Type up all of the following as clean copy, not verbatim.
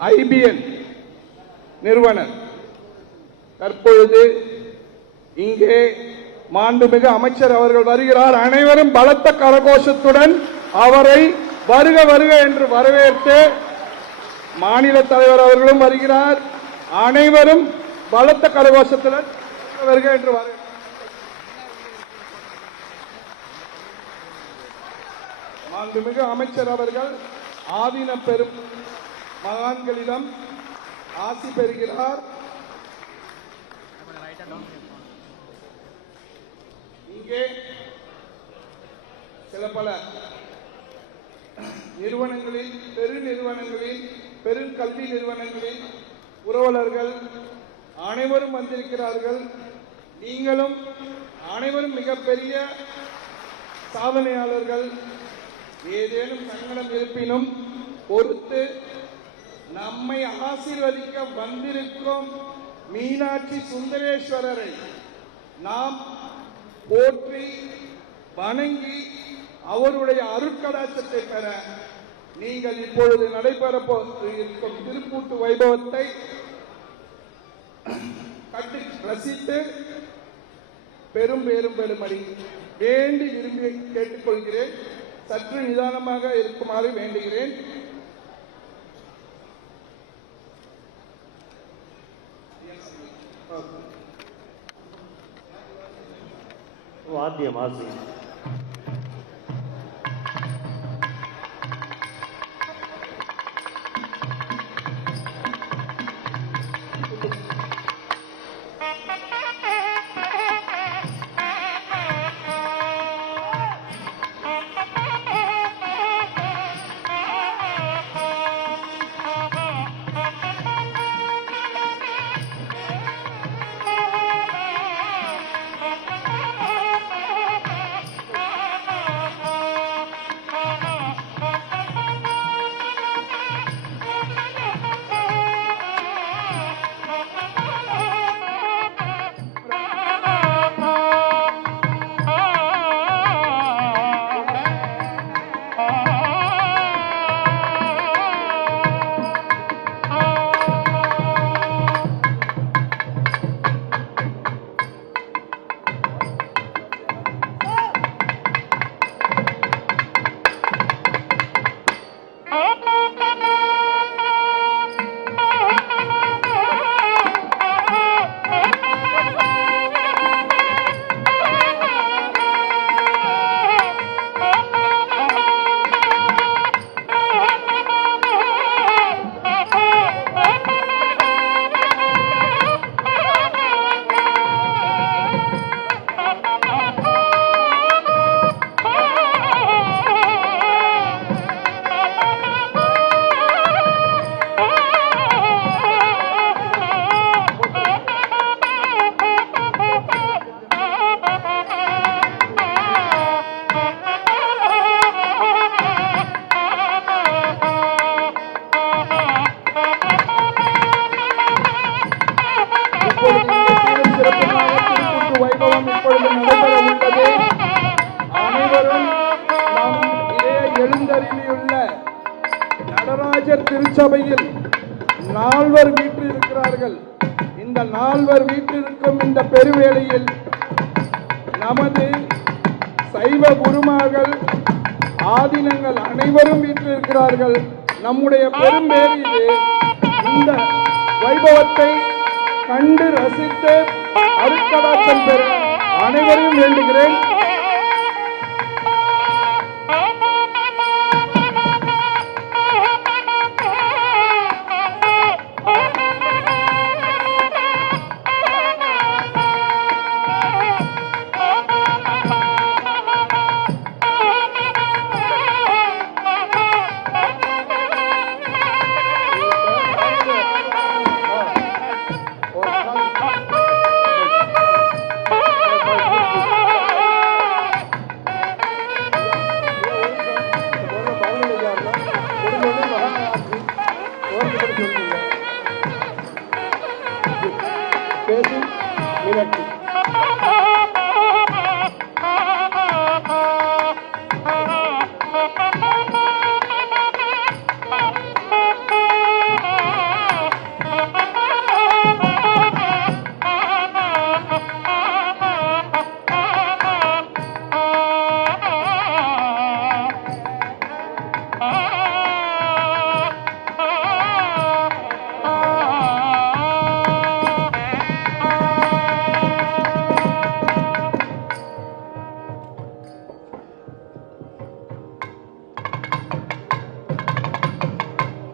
IPL நிறுவனர் தற்பொழுது இங்கே மாண்புமிகு அமைச்சர் அவர்கள் வருகிறார். அனைவரும் பலத்த கரகோஷத்துடன் அவரை வருக வருக என்று வரவேற்று, மாநில தலைவர் அவர்களும் வருகிறார். அனைவரும் பலத்த கரகோஷத்துடன் வருக என்று வரவேற்று மாண்புமிகு அமைச்சர் அவர்கள் ஆதீன பெரும் மகான்களிடம் ஆசி பெறுகிறார். இங்கே சில பல நிறுவனங்களில், பெருநிறுவனங்களில், பெருங்கல்வி நிறுவனங்களில் உறவாளர்கள் அனைவரும் வந்திருக்கிறார்கள். நீங்களும் அனைவரும் மிகப்பெரிய சாதனையாளர்கள். ஏதேனும் சங்கடம் இருப்பினும் பொறுத்து நம்மை ஆசீர்வதிக்க வந்திருக்கும் மீனாட்சி சுந்தரேஸ்வரரை நாம் போற்றி வணங்கி அவருடைய அருட்கடாட்சத்தை பெற நீங்கள் இப்பொழுது நடைபெறப்போஇருக்கும் திருக்கூட்டு வைபவத்தை கட்டி ரசித்து பெரும் பேரும் பெருமடி வேண்டி விரும்பி கேட்டுக்கொள்கிறேன். சற்று நிதானமாக இருக்குமாறு வேண்டுகிறேன். வாத்தியம் ஆசி. வைபவம் இப்பொழுது நடைபெற உள்ளது. அனைவரும் நம் இளைய எழுந்தருளியுள்ள நடராஜர் திருச்சபையில் நால்வர் வீற்றிருக்கிறார்கள். இந்த நால்வர் வீற்றிருக்கும் இந்த பெருவேளையில் நமது சைவ குருமார்கள், ஆதீனங்கள் அனைவரும் வீற்றிருக்கிறார்கள். நம்முடைய பெரும்பேறு இது. இந்த வைபவத்தை கண்டு ரசித்து அருட்கடாட்சம் பெற அனைவரையும் வேண்டுகிறேன்.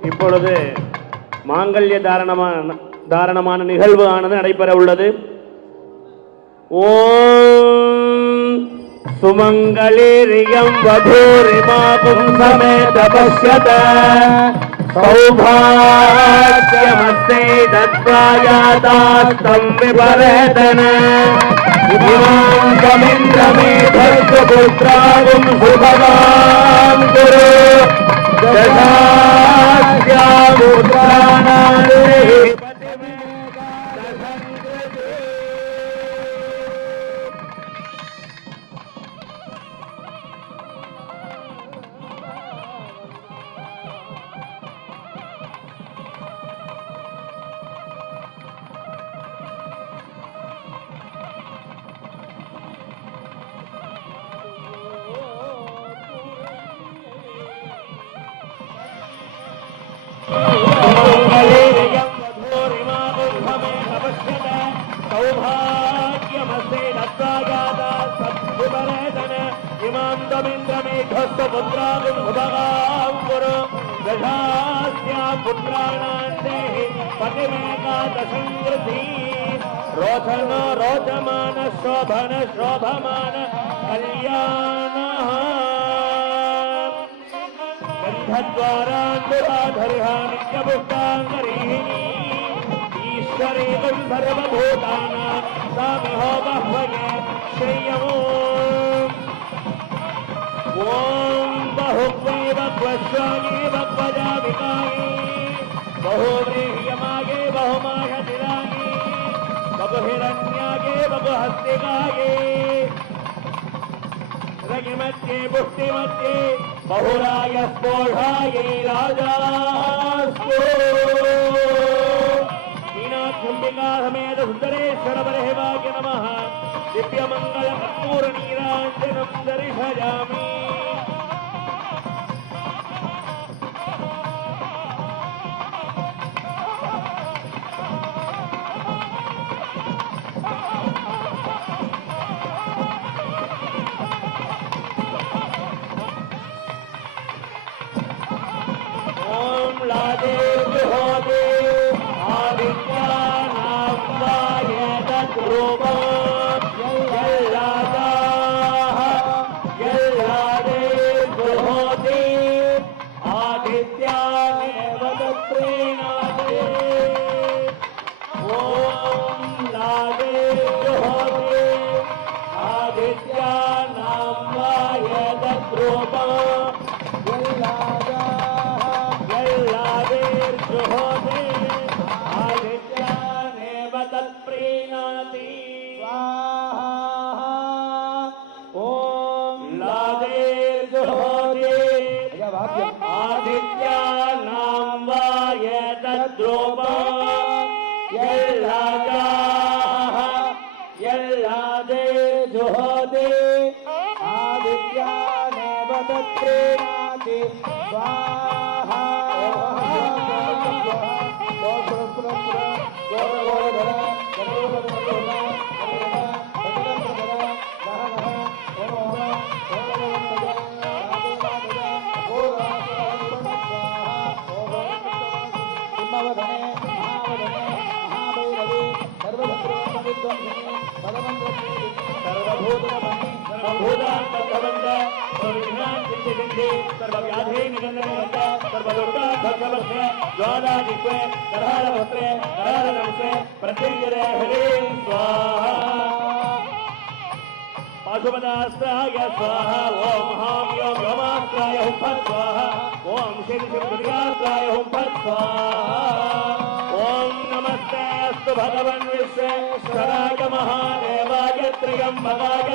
இப்பொழுது மாங்கல்ய தாரணமான நிகழ்வு ஆனது நடைபெற உள்ளது. ஓம் சுமங்கலிரியம் வதூரிமாகும் சமேத பஷ்யத சௌபாக்யமஸ்தே தத்வாயாதாஸ்தம் விபரேதன இமாம் கமிந்திரமேதஸ்ய புத்ராகும் சுபகாம் குரு रोचमान शोभन शोभमान कल्याण गंधद्वारान्धुराधरिः नित्यपुष्टाङ्गरीः ईश्वरे सर्वभूतानां सामिहो बह्वये श्रियमो ॐ बहुत्वे बह्वश्वागे बह्वजामिकाये बहुव्रीह्यमागे बहुमाहतिरागे बहुहिरण्यागे बहुहस्तिकागे रगिमध्ये पुष्टिमध्ये बहुराय स्फोढाये राजास्तु मीनाक्षम्बिका समेत सुन्दरेश्वर बर्हिवाय नमः दिव्यमङ्गल कर्पूर नीराञ्जनं दर्शयामि पाशुपदास्त्राय स्वाहा ओम हां योम योमास्त्राय हुं फट् स्वाहा ओम शिव दुर्गास्त्राय हुं फट् स्वाहा ओम नमस्ते अस्तु भगवन् विश्वेश्वराय महादेवाय त्र्यंबकाय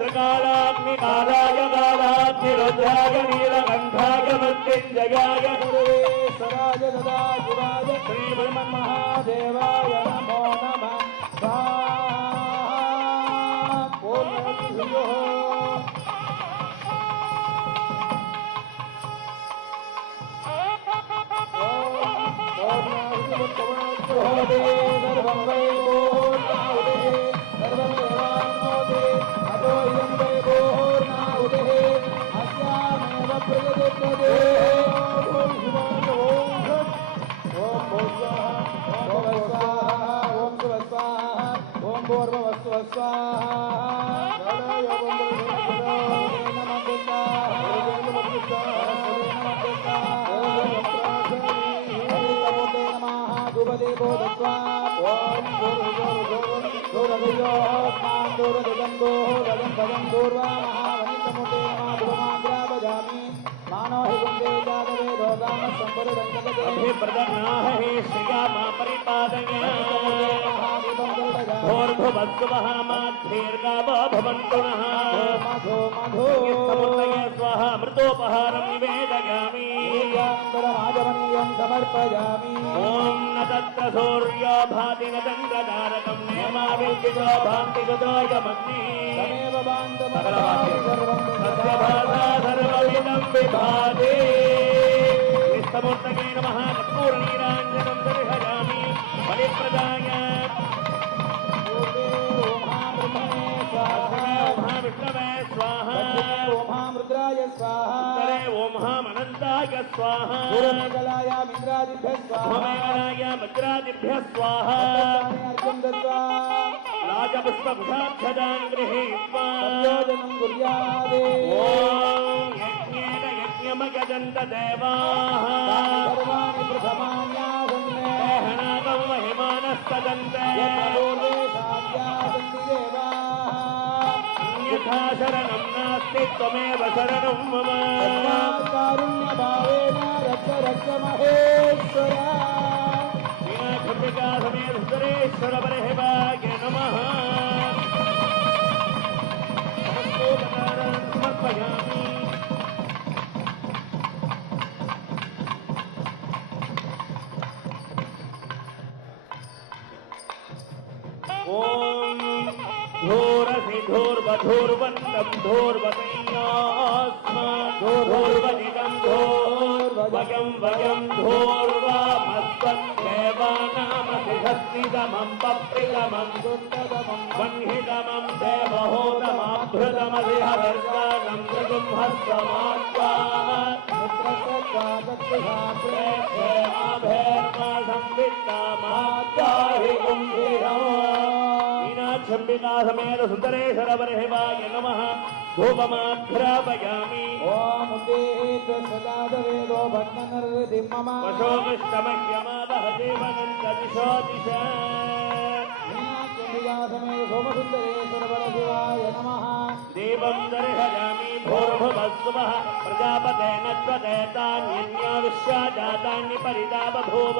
त्रिकालाग्निकालाय कालाग्निरुद्राय नीलकण्ठाय मृत्युञ्जयाय सर्वेश्वराय सदाशिवाय श्रीमन्महादेवाय नमो नमः दत्वा ओम दूरदयो मान दूरदगंगो गगन भगन दूर्वा महावनितमुते महाभुवमाग्रा बजामि मानो हि गुंडे जातवे रोगाम संपर दंतकते अभिप्रदन्नाः हि श्रिया मा परिपादय भोर्भुवस्सुवः माद्धीर्गावो भवन्तु नः मधो मधो समुद्रये स्वाहा मृतोपहारं निवेदयामि राजमनीयं समर्पयामि ॐ न तत्र सूर्यो भाति न चन्द्रतारकं नेमाविद्युतो भान्ति सुतोऽयमग्निः तमेव तस्य भासा सर्वविदं विभाति निस्तमूर्तये नमः कर्पूरनीराञ्जनं दर्शयामि बलिप्रदाय महाविष्णवे स्वाहा रुद्राय स्वाहा उत्तरे ॐ महामनन्ताय स्वाहा मिन्द्रादिभ्यः स्वाहा ममेवलाय मज्रादिभ्यः स्वाहा अर्घ्यं दत्त्वा राजपुष्पभूषाक्षदान् गृहीत्वा योजनं कुर्यादे ॐ यज्ञेन यज्ञमगजन्त देवाः सर्वाणि प्रथमान्यासन्ने देहनागं महिमानस्तदन्ते पूर्वे साध्यासन्ति देवाः यथा शरणं नास्ति त्वमेव शरणं मम कारुण्यभावेन रक्ष रक्ष महेश्वरा वीणाखण्डिका समेत सुरेश्वर बलहेवाय नमः नमस्कोपकारान् समर्पयामि ॐ धूरसि धूर्वधूर्वन्दं धूर्वतैयास्मान् धूर्वदिदं धूर्वयं वयं धूर्वामस्त्वं देवानामधिषत्निदमं पप्रिदमं वह्निदमं देवहोदमाभृतमधिहवर्गानं ऋजुंहस्वमात्वा संवित्तामात्याहि मीनाक्षम्बिका समेत सुन्दरेश्वर बर्हिवाय नमः धूपमाघ्रापयामि ओम उदेत सदावेदो भक्तनरदिं मम वशोमिष्टमह्यमावह देवनन्द दिशो दिश मीनाक्षम्बिकासमेत सोमसुन्दरेश्वर बलशिवाय नमः देवं दर्शयामि भूर्भुवस्सुवः प्रजापतेन त्वदेतान्यन्या विश्वा जातानि परिता बभूव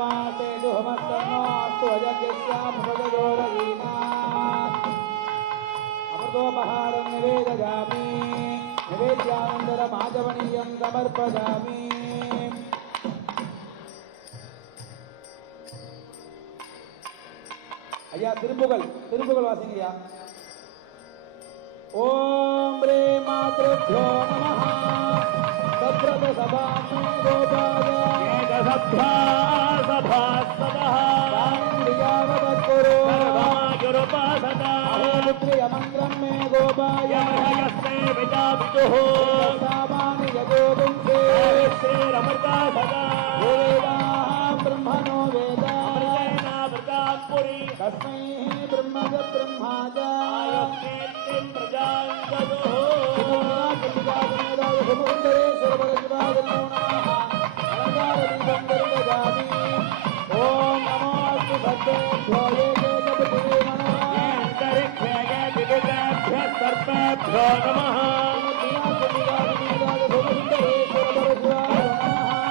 मासे दुहमस्तनोऽस्तु अजज्ञस्यामृतदोरवीना अमृतोपहारं निवेदयामि निवेद्यानन्तरम् आचमनीयं समर्पयामि ஐயா திருப்புகழ் வாசிங்கய்யா ஓம் ரே மாத்ருभ्यो நமः சத்ரத சபாமே கோபாய एकसभ्या सभासदः காந்தியாவதற்குரு सर्वायुरुपासदा पुत्रियमन्त्रं मे गोपाय यस्ते पिता पितुः सामानि यदोगुंसे श्रीरमृता सदा वेदाः ब्रह्मणो वेद अमृतेनामृतात्पुरी तस्मै ब्रह्मज ब्रह्माज प्रजाङ्गदुः ओम नमोस्तु भक्तेभ्यो ये जगद्गुरे सर्पेभ्यो नमः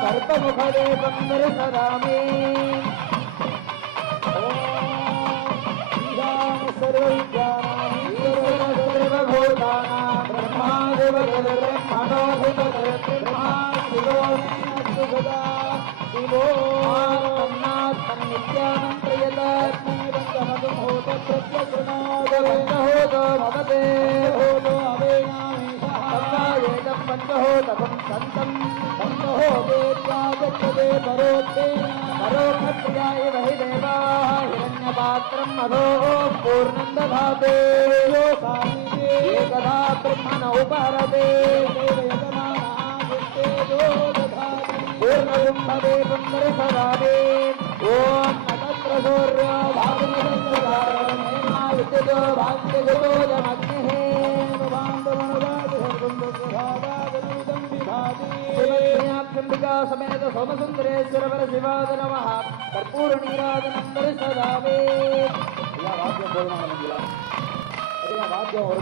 सर्पमुखदे दर्शयामि सर्वभूतानां ब्रह्मादेव ब्रह्मणोऽधिपतिर्ब्रह्मा शिवो सदा शिवो नित्यानं प्रियदात्मैवन्दमगं होत प्रत्यशृणोदो भवते होतो अवेयामेषः पञ्चहोतकं सन्तं पञ्चहो वेद्यागच्छते परोक्षप्रियाय वहि देवाः हिरण्यपात्रं मधो पूर्णं दधाते यो सामीते एकदा ब्रह्मण उपहरते पूर्णकुम्भदे पुन्दरसदादे ॐ नतत्र सूर्यो भागनिरञ्जयो भाग्यजोजमग्निः मीनाक्षम्बिका समेत सोमसुन्दरेश्वर वर शिवाय नमः कर्पूर नीराजनं दर्शयामि या वाद्यं बोलमान मंगला या वाद्यं और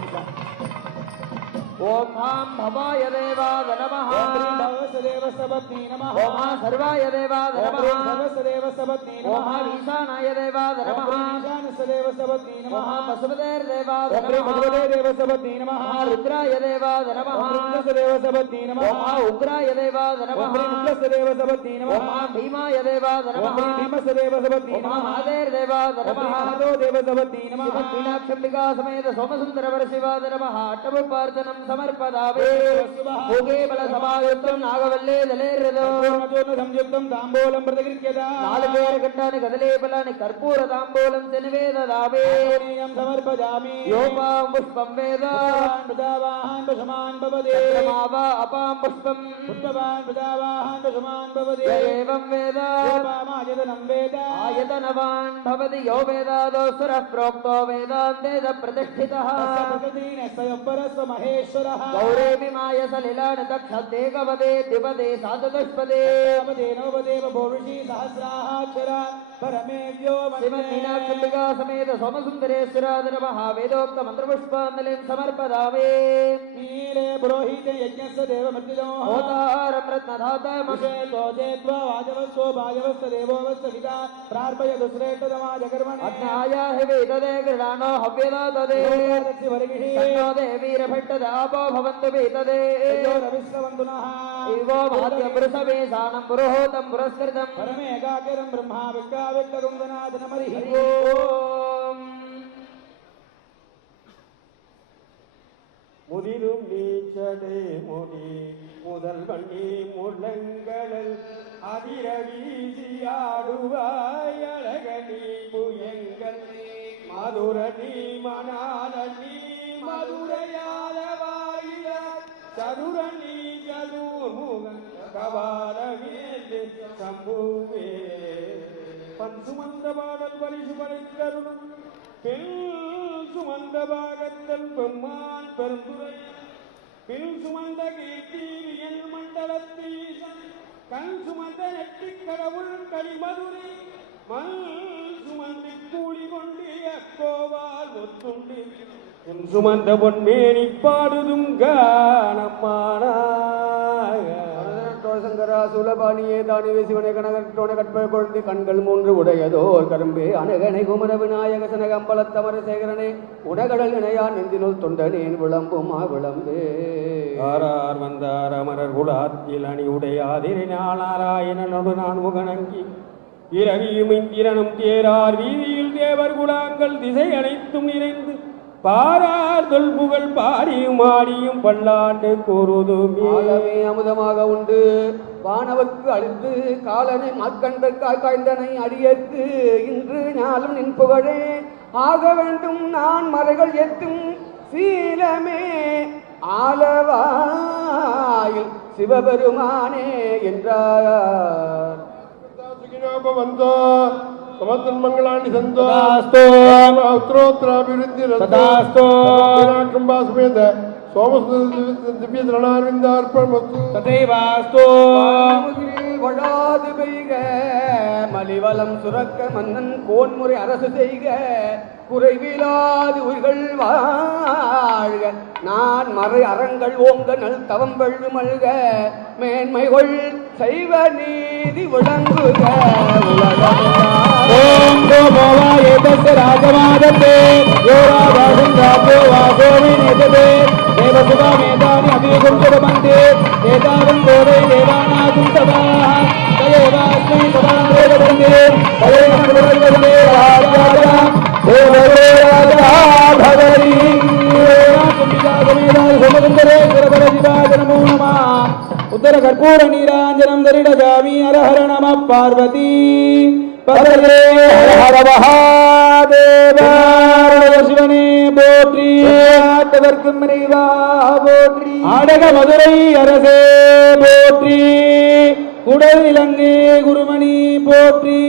ओम हां भवाय देवाय नमः ओम ह्रीं भवसदेव सबत्नी नमः ओम हां सर्वाय देवाय नमः ओम सर्वसदेव सबत्नी नमः ओम हां ईशानाय देवाय नमः ओम ईशानसदेव सबत्नी नमः ओम हां पशुपतेर देवाय नमः ओम पशुपते देव सबत्नी नमः ओम हां रुद्राय देवाय नमः ओम रुद्रसदेव सबत्नी नमः ओम हां उग्राय देवाय नमः ओम उग्रसदेव सबत्नी नमः ओम हां भीमाय देवाय नमः ओम भीमसदेव सबत्नी नमः ओम महादेव देवाय नमः ओम महादेव देव सबत्नी नमः मीनाक्षम्बिका समेत सोमसुन्दर वर शिवाय नमः अष्टभुपार्चनं समर्पयामि भोगे बल समायुक्तं नागवल्ले दलेर्यदो मधुर्न संयुक्तं तांबूलं प्रतिगृह्यता नालकेर गण्डानि कदले फलानि कर्पूर तांबूलं निवेदयामि समर्पयामि योपां पुष्पं वेद प्रजावाहं पशुमान् भवते चन्द्रमावा अपां पुष्पं पुष्पवान् प्रजावाहं पशुमान् भवते एवं वेद योपामायतनं वेद आयतनवान् भवति यो वेदादोऽसुरः प्रोक्तो वेदान्तेन प्रतिष्ठितः प्रकृतिन स्वयंवरस्व महेश्वर गौरेवि माय सलिलान दक्षते कवदे दिवदे साधुष्पदे नवदे नवदेव भोरुषि सहस्राक्षरा परमेव्यो मीनाक्षम्बिका समेत सोमसुन्दरेश्वर नमः वेदोक्त मंत्रपुष्पाञ्जलिं समर्पयामि नीले पुरोहिते यज्ञस्य देवमर्तिनो होतारं रत्नधाता मशेतो जेत्वा वाजवस्व वाजवस्य देवोवस्य विदा प्रार्पयतु श्रेष्ठतमाजकर्मणि अज्ञाया हि वेददे गृहाणो हव्यदाददे वर्गिणी सन्नो देवीरभट्टदापो भवन्तु वेददे रविश्रवन्तुनः इवो भाग्यपुरुषवेशानं पुरोहोतं पुरस्कृतं परमेकाकिरं ब्रह्मा विक्राविक्तगुन्दनाथनमरिः ओम् முதிரும் நீச்சடே முடி முதல் வண்ணி முழங்கடல் அதிர வீசியாடுவாய் அழகனி புயங்கள் மதுரணி மணாலனி மதுரையாளவாயில சதுரணி சதுர்முகன் கபாலவேந்து சம்புவே பன் சுமந்த பாடல் பரிசு படைத்தருணும் பின் சுமந்த பாகத்தல் பெம்மான் பெருந்துரை பின் சுமந்த கீர்த்தி வியன் மண்டலத்தீசன் கண் சுமந்த நெற்றிக் கடவுள் கரிமதுரை மல் சுமந்தி கூலி கொண்டு அக்கோவால் ஒத்துண்டு உன் சுமந்த பொன்மேனி பாடுதும் காணம்மானாய சங்கரா சூலபாணியே தானிவே சிவனை கனகட்டோன கற்ப கொழுந்தி கண்கள் மூன்று உடையதோர் கரும்பே அனகனை குமர விநாயக சனகம்பலத்தமர சேகரனே உடகடல் இணையான் நெஞ்சினுள் தொண்டனேன் விளம்புமா விளம்பே ஆரார் வந்தார் அமரர் குலாத்தில் அணி உடையாதிரி நாராயணனோடு நான் முகணங்கி இரவியும் இந்திரனும் தேரார் வீதியில் தேவர் குலாங்கள் திசை அனைத்தும் நிறைந்து பாரார் தொல்புகள் பாரியும் ஆடியும் பல்லாண்டு கூறுதுமே அமுதமாக உண்டு வானவர்க்கு அழித்து காலனை மாற்கண்டற்காய் காய்ந்தனை அடியற்கு இன்று ஞாலம் நின் புகழே ஆக வேண்டும் நான் மறைகள் எத்தும் சீலமே ஆலவாயில் சிவபெருமானே என்றார் समस्तन्मङ्गलानि सन्तो उत्तरोत्तराभिवृद्धि समेत सोमसुन्दरदिव्यचरणारविन्दार्पणमस्तु तथैवास्तु வழாது பெய்க மலிவலம் சுரக்க மன்னன் கோன்முறை அரசு செய்க குறைவிலாது உயிர்கள் வாழ்க நான் மறை அறங்கள் ஓங்க நல் தவம் வெள்ளு மல்க மேன்மைகள் செய்வ நீதி விளங்குக ஓம் கோபாய ராஜமாதே யோராதாசம் ராஜோ வாசோவி நேதே தேவசுபா மேதானி அபிகுந்தரமந்தே ஏதாவன் கோரை தேவானாகும் சதா தயேவாஸ்மை சதா தேவதந்தே தயேவந்தே ராஜா தேவரே ராஜா பவரி சோமசுந்தரே சுரபர சிவாய நமோ நமः உத்தர கற்பூர நீராஞ்சனம் தரிடஜாமி ஹர ஹர நம பார்வதி பதலே ஹர ஹர மகாதேவ சிவனே போற்றி ஆட்டவர்க்கும் இறைவா போற்றி ஆடக மதுரை அரசே போற்றி குடல் இலங்கை குருமணி போற்றி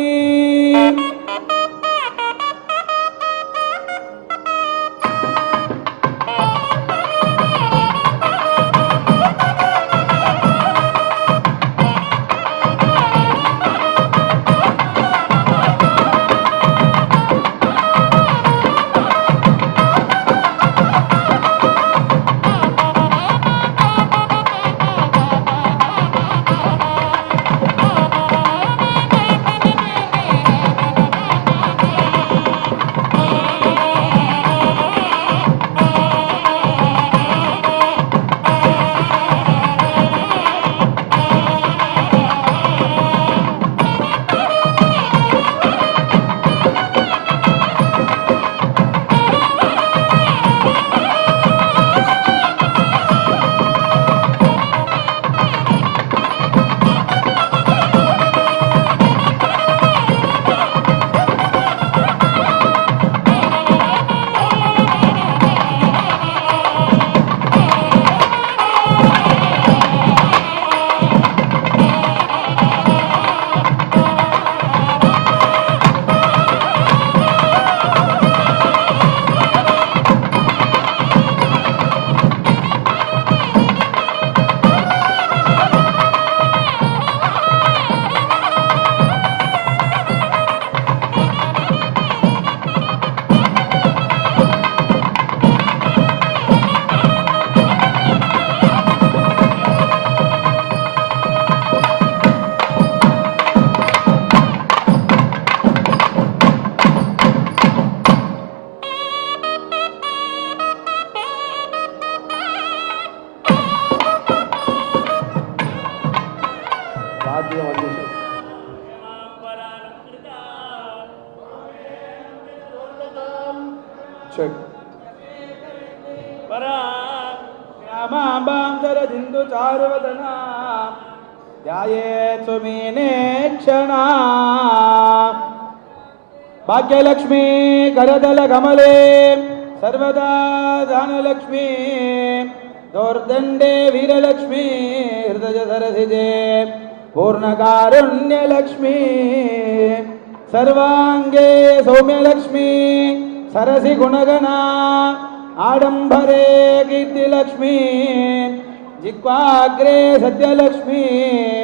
செக் பரா श्यामाम्बां सरदिन्दुचारुवदना ध्यायेत् सुमेने क्षणा भाग्यलक्ष्मी करदलकमले सर्वदा दानलक्ष्मी दोर्दण्डे वीरलक्ष्मी हृदयसरसिजे पूर्णकारुण्यलक्ष्मी सर्वाङ्गे सौम्यलक्ष्मी सरसि गुणगणा आडंबरे कीर्तिलक्ष्मी जिह्वाग्रे सत्यलक्ष्मी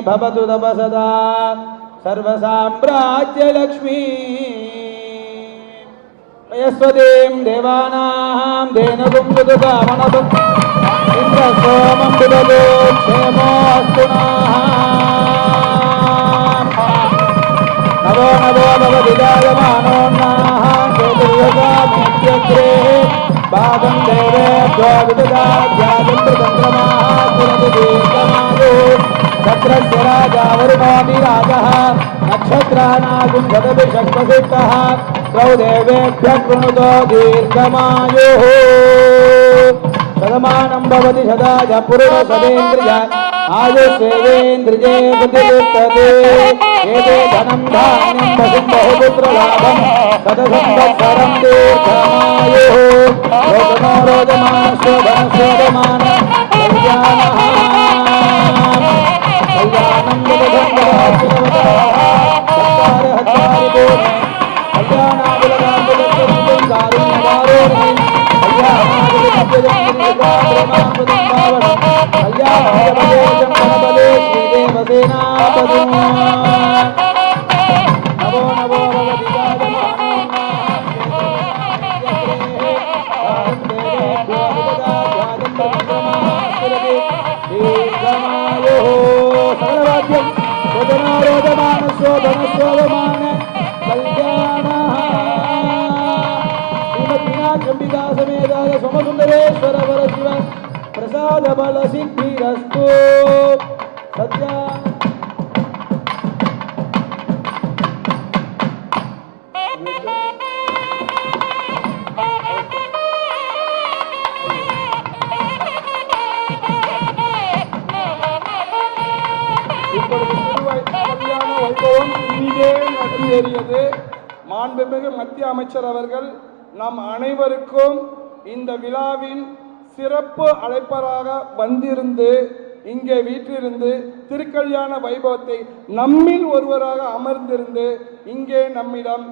भवतु तव सदा सर्वसाम्राज्यलक्ष्मी यस्वतीं देवानां धेनुगुंसुकामनभम् इन्द्रसोमं पिबतु क्षेमोऽस्तु नवो नवो भवति जायमानोन्नाः ज्योतिर्यगामेत्यग्रे भागं देवेभ्यो विददाध्याचन्द्रचन्द्रमाः पुरतिदीर्घमायु चक्रस्य राजा वरुणोऽपि राजः नक्षत्राणागुंशतभिषक्वसिद्धः द्वौ देवेभ्यः कृणुतो दीर्घमायुः शतमानं भवति शताय पुरुषसदेन्द्रिय आयुष्येवेन्द्रिये बुद्धियुक्तते एते धनं धान्यं वसुं बहुपुत्रलाभं शतसंवत्सरं दीर्घमायुः रोदनो रोदमानशोभनशोभमान कल्याणः कल्याणं समेताय सोमसुंदरेश्वर वर शिव प्रसाद बल सिद्धिरस्तु सत्या நடந்தேறியது. மாண்புமிகு மத்திய அமைச்சர் அவர்கள் நம் அனைவருக்கும் இந்த விழாவின் சிறப்பு அழைப்பராக வந்திருந்து இங்கே வீற்றிருந்து திருக்கல்யாண வைபவத்தை நம்மில் ஒருவராக அமர்ந்திருந்து இங்கே நம்மிடம்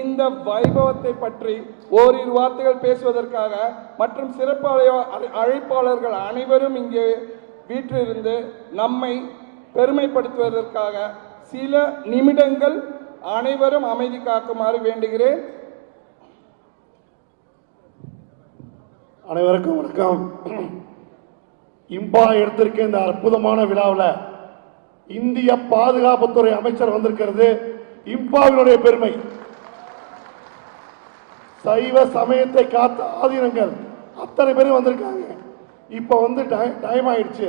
இந்த வைபவத்தை பற்றி ஓரிரு வார்த்தைகள் பேசுவதற்காக மற்றும் சிறப்பு அழைப்பாளர்கள் அனைவரும் இங்கே வீற்றிருந்து நம்மை பெருமைப்படுத்துவதற்காக சில நிமிடங்கள் அனைவரும் அமைதி காக்குமாறு வேண்டுகிறேன். அனைவருக்கும் வணக்கம். இம்பா எடுத்திருக்க இந்த அற்புதமான விழாவில் இந்திய பாதுகாப்புத்துறை அமைச்சர் வந்திருக்கிறது இம்பாவினுடைய பெருமை. சைவ சமயத்தை காத்த ஆதீனங்கள் அத்தனை பேரும் வந்திருக்காங்க. இப்போ டைம் ஆயிடுச்சு.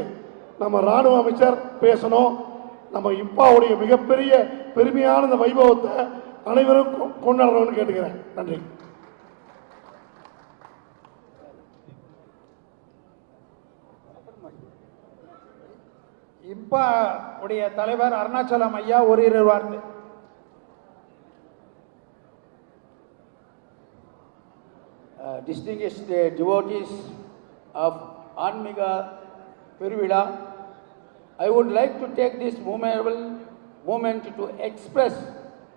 நம்ம ராணுவ அமைச்சர் பேசணும். நம்ம இம்பாவுடைய மிகப்பெரிய பெருமையான இந்த வைபவத்தை அனைவரும் கொண்டாடணும்னு கேட்டுக்கிறேன். நன்றி. இப்ப உடைய தலைவர் அருணாச்சலம் ஐயா ஓரிரு வார்த்தை. Distinguished devotees of Anmiga Peruvila, I would like to take this moment to express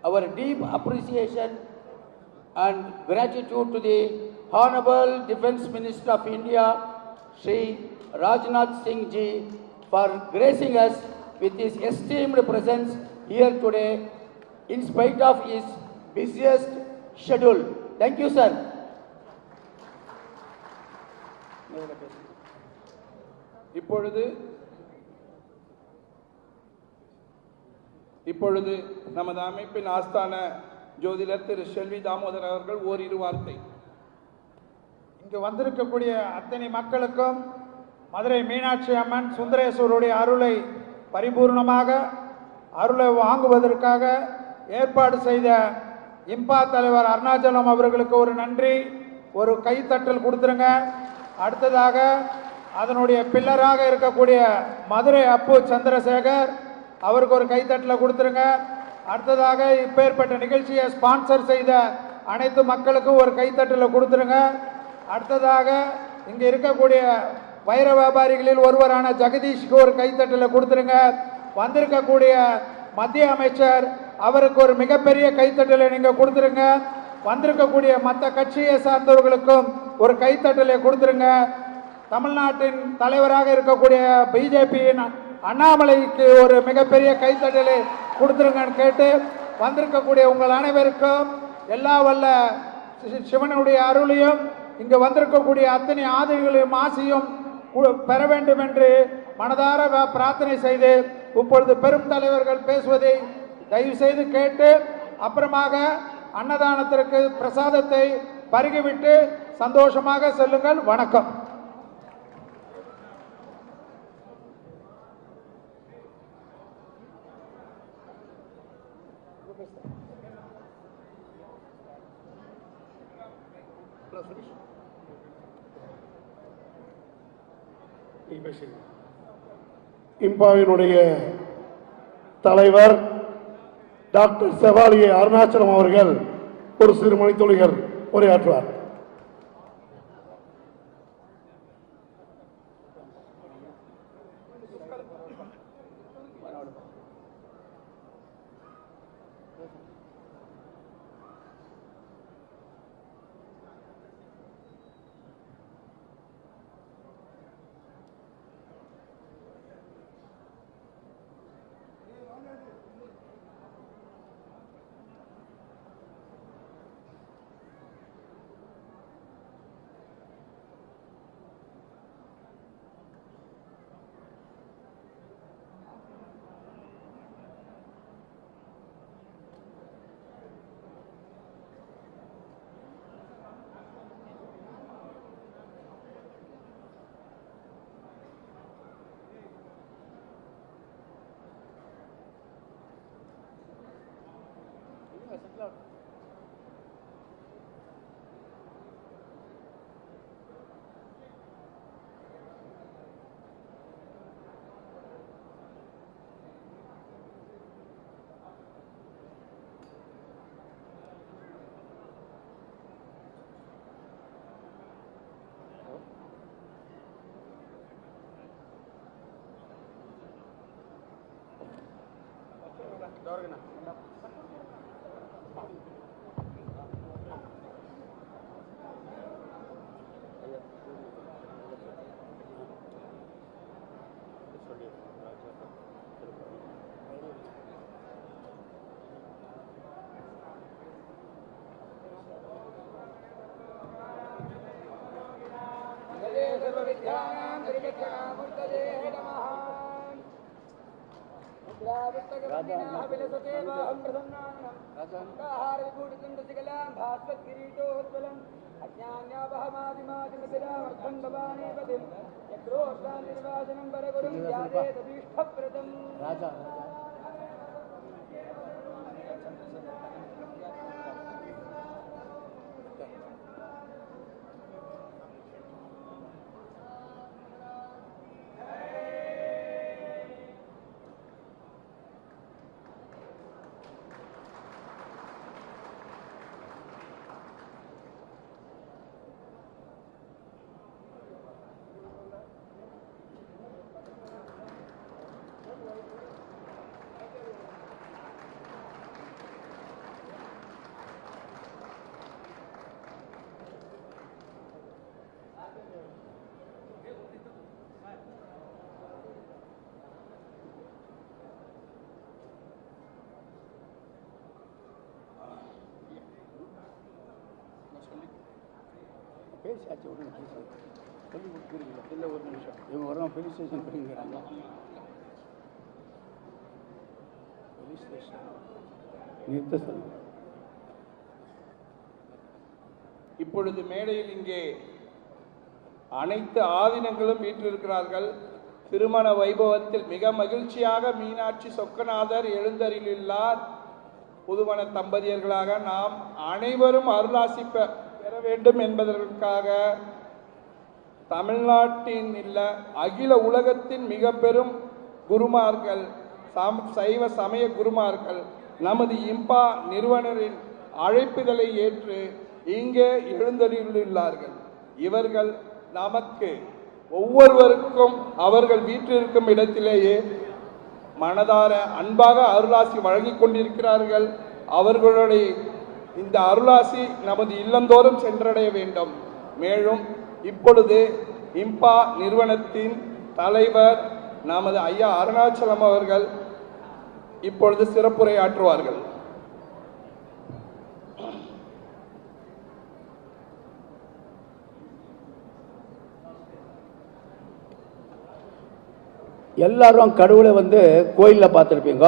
our deep appreciation and gratitude to the Honorable Defence Minister of India, Shri Rajnath Singh Ji, for gracing us with his esteemed presence here today in spite of his busiest schedule. Thank you, sir. இப்பொழுது நமது அமைப்பின் ஆஸ்தான ஜோதிடர் திரு செல்வி தாமோதர் அவர்கள் ஓரிரு வார்த்தை. இங்கு வந்திருக்கக்கூடிய அத்தனை மக்களுக்கும் மதுரை மீனாட்சி அம்மன் சுந்தரேஸ்வருடைய அருளை பரிபூர்ணமாக அருளை வாங்குவதற்காக ஏற்பாடு செய்த இம்பா தலைவர் அருணாச்சலம் அவர்களுக்கு ஒரு நன்றி, ஒரு கைத்தட்டல் கொடுத்துருங்க. அடுத்ததாக அதனுடைய பில்லராக இருக்கக்கூடிய மதுரை அப்பு சந்திரசேகர் அவருக்கு ஒரு கைத்தட்டலை கொடுத்துருங்க. அடுத்ததாக இப்பேற்பட்ட நிகழ்ச்சியை ஸ்பான்சர் செய்த அனைத்து மக்களுக்கும் ஒரு கைத்தட்டலை கொடுத்துருங்க. அடுத்ததாக இங்கே இருக்கக்கூடிய வைர வியாபாரிகளில் ஒருவரான ஜெகதீஷ்க்கு ஒரு கைத்தட்டலை கொடுத்துருங்க. வந்திருக்கக்கூடிய மத்திய அமைச்சர் அவருக்கு ஒரு மிகப்பெரிய கைத்தட்டலை நீங்கள் கொடுத்துருங்க. வந்திருக்கக்கூடிய மற்ற கட்சியை சார்ந்தவர்களுக்கும் ஒரு கைத்தட்டலை கொடுத்துருங்க. தமிழ்நாட்டின் தலைவராக இருக்கக்கூடிய பிஜேபியின் அண்ணாமலைக்கு ஒரு மிகப்பெரிய கைத்தட்டலை கொடுத்துருங்கன்னு கேட்டு வந்திருக்கக்கூடிய உங்கள் அனைவருக்கும் எல்லா வல்ல சிவனுடைய அருளையும் இங்கு வந்திருக்கக்கூடிய அத்தனை ஆதரவுகளையும் ஆசையும் பெற வேண்டும் என்று மனதார பிரார்த்தனை செய்து இப்பொழுது பெரும் தலைவர்கள் பேசுவதை தயவு செய்து கேட்டு அப்புறமாக அன்னதானத்திற்கு பிரசாதத்தை பருகிவிட்டு சந்தோஷமாக செல்லுங்கள். வணக்கம். இம்பாவினுடைய தலைவர் டாக்டர் செவாலியே அருணாச்சலம் அவர்கள் ஒரு சிறு மணித்துளிகள் உரையாற்றுவார். பேசியாச்சு உடனே சொல்லி கொடுத்துருக்கீங்க. இல்லை ஒரு நிமிஷம் இவங்க வரலாம் போலீஸ் ஸ்டேஷன் போயிருக்கிறாங்க. போலீஸ் ஸ்டேஷன் நிறுத்த சொல்லுங்க. இப்பொழுது மேடையில் இங்கே அனைத்து ஆதீனங்களும் வீற்றிருக்கிறார்கள். திருமண வைபவத்தில் மிக மகிழ்ச்சியாக மீனாட்சி சொக்கநாதர் எழுந்தருளியுள்ளார். புதுமண தம்பதியர்களாக நாம் அனைவரும் அருளாசி பெற வேண்டும் என்பதற்காக தமிழ்நாட்டின் இல்ல அகில உலகத்தின் மிக பெரும் குருமார்கள், சைவ சமய குருமார்கள் நமது இம்பா நிறுவனரின் அழைப்புதலை ஏற்று இங்கே எழுந்தருளியுள்ளார்கள். இவர்கள் நமக்கு ஒவ்வொருவருக்கும் அவர்கள் வீற்றிருக்கும் இடத்திலேயே மனதார அன்பாக அருளாசி வழங்கிக் கொண்டிருக்கிறார்கள். அவர்களுடைய இந்த அருளாசி நமது இல்லந்தோறும் சென்றடைய வேண்டும். மேலும் இப்பொழுது இம்பா நிறுவனத்தின் தலைவர் நமது ஐயா அருணாச்சலம் அவர்கள் இப்பொழுது சிறப்புரையாற்றுவார்கள். எல்லாரும் கடவுளை கோயிலில் பார்த்துருப்பீங்க.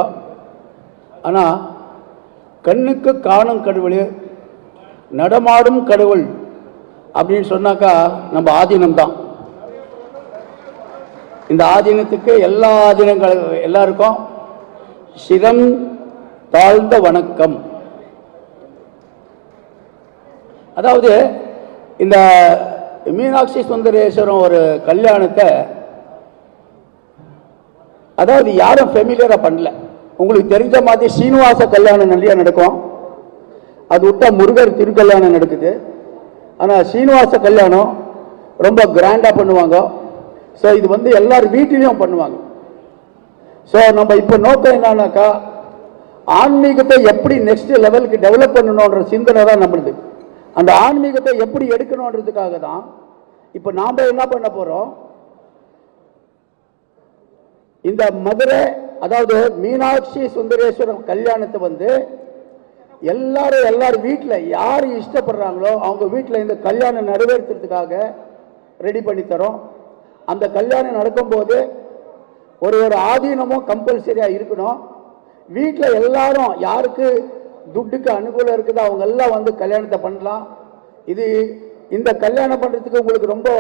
ஆனால் கண்ணுக்கு காணும் கடவுள், நடமாடும் கடவுள் அப்படின்னு சொன்னாக்கா நம்ம ஆதீனம் தான். இந்த ஆதீனத்துக்கு எல்லா ஆதீனங்கள் எல்லாருக்கும் சிரம் தாழ்ந்த வணக்கம். அதாவது இந்த மீனாட்சி சுந்தரேஸ்வரம் ஒரு கல்யாணத்தை அதாவது யாரும் ஃபெமிலியரா பண்ணல. உங்களுக்கு தெரிஞ்ச மாதிரி சீனிவாச கல்யாணம் நிறைய நடக்கும், அது விட்டா முருகர் திருக்கல்யாணம் நடக்குது. ஆனால் சீனிவாச கல்யாணம் ரொம்ப கிராண்டாக பண்ணுவாங்க. ஸோ இது எல்லாரும் வீட்டிலையும் பண்ணுவாங்க. ஸோ நம்ம இப்போ நோக்கம் என்னன்னாக்கா ஆன்மீகத்தை எப்படி நெக்ஸ்ட் லெவலுக்கு டெவலப் பண்ணணுன்ற சிந்தனை தான் நம்மளுது. அந்த ஆன்மீகத்தை எப்படி எடுக்கணுன்றதுக்காக தான் இப்போ நாம் என்ன பண்ண போகிறோம், இந்த மதுரை அதாவது மீனாட்சி சுந்தரேஸ்வரம் கல்யாணத்தை எல்லாரும் வீட்டில் யார் இஷ்டப்படுறாங்களோ அவங்க வீட்டில் இந்த கல்யாணம் நிறைவேற்றுறதுக்காக ரெடி பண்ணி தரோம். அந்த கல்யாணம் நடக்கும்போது ஒரு ஆதீனமும் கம்பல்சரியாக இருக்கணும். வீட்டில் எல்லாரும் யாருக்கு துட்டுக்கு அனுகூலம் இருக்குது அவங்க எல்லாம் கல்யாணத்தை பண்ணலாம். இந்த கல்யாணம் பண்ணுறதுக்கு உங்களுக்கு ரொம்ப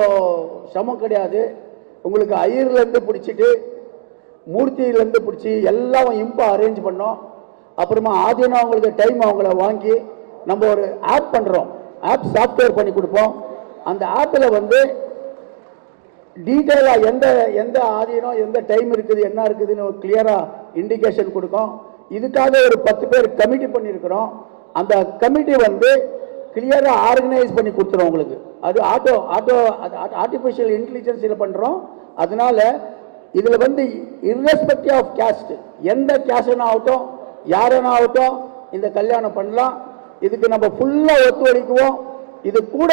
சிரமம் கிடையாது. உங்களுக்கு ஐயர்லேருந்து பிடிச்சிட்டு மூர்த்தியிலேருந்து பிடிச்சி எல்லாம் இம்பா அரேஞ்ச் பண்ணோம். அப்புறமா ஆதீனம் அவங்களுக்கு டைம் அவங்கள வாங்கி நம்ம ஒரு ஆப் பண்ணுறோம், ஆப் சாஃப்ட்வேர் பண்ணி கொடுப்போம். அந்த ஆப்பில் டீட்டெயிலாக எந்த ஆதீனம் எந்த டைம் இருக்குது என்ன இருக்குதுன்னு ஒரு கிளியராக இண்டிகேஷன் கொடுக்கும். இதுக்காக ஒரு 10 பேர் கமிட்டி பண்ணியிருக்கிறோம். அந்த கமிட்டி கிளியராக ஆர்கனைஸ் பண்ணி கொடுத்துரும் உங்களுக்கு. அது ஆர்டிஃபிஷியல் இன்டெலிஜென்ஸில் பண்ணுறோம். அதனால இதில் இர்ரெஸ்பெக்டிவ் ஆஃப் கேஸ்ட், எந்த கேஸ்ட்னா ஆகட்டும் யாரனா ஆகட்டும் இந்த கல்யாணம் பண்ணலாம். இதுக்கு நம்ம ஃபுல்லாக ஒத்துழைக்குவோம். இது கூட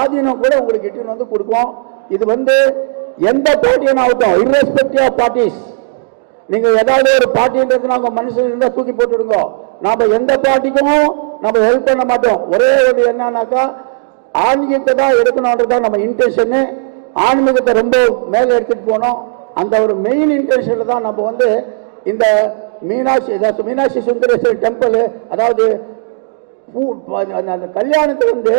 ஆதீனம் கூட உங்களுக்கு இட்டுன்னு கொடுப்போம். இது எந்த பார்ட்டியும் ஆகட்டும், இர்ரெஸ்பெக்டிவ் ஆஃப் பார்ட்டிஸ். நீங்கள் ஏதாவது ஒரு பார்ட்டின்றது அவங்க மனசில் இருந்தால் தூக்கி போட்டுடுங்க. நாம் எந்த பார்ட்டிக்கும் நம்ம ஹெல்ப் பண்ண மாட்டோம். ஒரே ஒரு என்னன்னாக்கா ஆன்மீகத்தை தான் எடுக்கணுன்றதான் நம்ம இன்டென்ஷனு. ஆன்மீகத்தை ரொம்ப மேலே எடுத்துகிட்டு போனோம். அந்த ஒரு மெயின் இன்டென்ஷனில் தான் நம்ம இந்த மீனாட்சி சுந்தரேஸ்வரர் டெம்பிள் அதாவது அந்த கல்யாணத்தை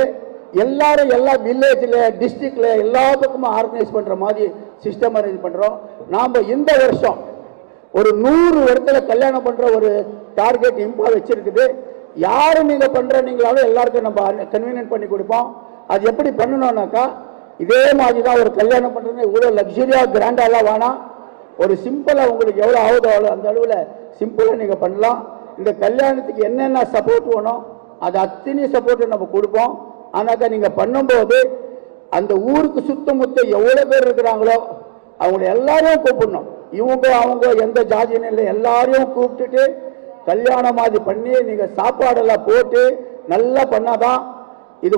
எல்லாரும் எல்லா வில்லேஜில் டிஸ்ட்ரிக்ட்ல எல்லா பக்கமும் ஆர்கனைஸ் பண்ணுற மாதிரி சிஸ்டம் அரேஞ்ச் பண்ணுறோம். நாம் இந்த வருஷம் ஒரு 100 இடத்துல கல்யாணம் பண்ணுற ஒரு டார்கெட் இம்பா வச்சிருக்குது. யாரும் நீங்கள் பண்ணுறீங்களாலும் எல்லாருக்கும் நம்ம கன்வீனியன்ட் பண்ணி கொடுப்போம். அது எப்படி பண்ணணும்னாக்கா இதே மாதிரி தான் ஒரு கல்யாணம் பண்ணுறது இவ்வளோ லக்ஸரியாக கிராண்டாலாம் வேணாம். ஒரு சிம்பிளாக உங்களுக்கு எவ்வளோ ஆகுதோ அவ்வளோ அந்த அளவில் சிம்பிளாக நீங்கள் பண்ணலாம். இந்த கல்யாணத்துக்கு என்னென்ன சப்போர்ட் வேணும் அது அத்தனை சப்போர்ட்டை நம்ம கொடுப்போம். ஆனாக்கா நீங்கள் பண்ணும்போது அந்த ஊருக்கு சுத்தமுத்த எவ்வளோ பேர் இருக்கிறாங்களோ அவங்கள எல்லாரையும் கூப்பிடணும். அவங்க எந்த ஜாதியும் இல்லை, எல்லாரையும் கூப்பிட்டுட்டு கல்யாணம் மாதிரி பண்ணி நீங்கள் சாப்பாடெல்லாம் போட்டு நல்லா பண்ணாதான் இது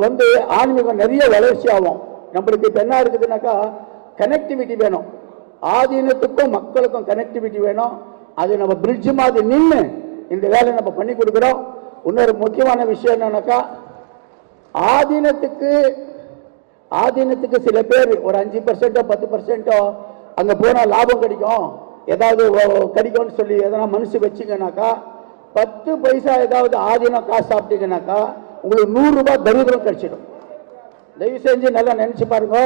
ஆன்மீகம் நிறைய வளர்ச்சி ஆகும். நம்மளுக்கு இப்போ என்ன இருக்குதுனாக்கா கனெக்டிவிட்டி வேணும். ஆதீனத்துக்கும் மக்களுக்கும் கனெக்டிவிட்டி வேணும். அது நம்ம பிரிட்ஜ் மாதிரி நின்று இந்த வேலையை நம்ம பண்ணி கொடுக்குறோம். இன்னொரு முக்கியமான விஷயம் என்னன்னாக்கா ஆதீனத்துக்கு சில பேர் ஒரு 5% 10% அங்கே போனால் லாபம் கிடைக்கும், ஏதாவது கிடைக்கும்னு சொல்லி எதனா மனசு வச்சிங்கனாக்கா 10 பைசா ஏதாவது ஆதீனம் காசு சாப்பிட்டீங்கன்னாக்கா உங்களுக்கு 100 ரூபாய் தரித்திரம் கிடைச்சிடும். தயவு செஞ்சு நல்லா நினைச்சு பாருங்க.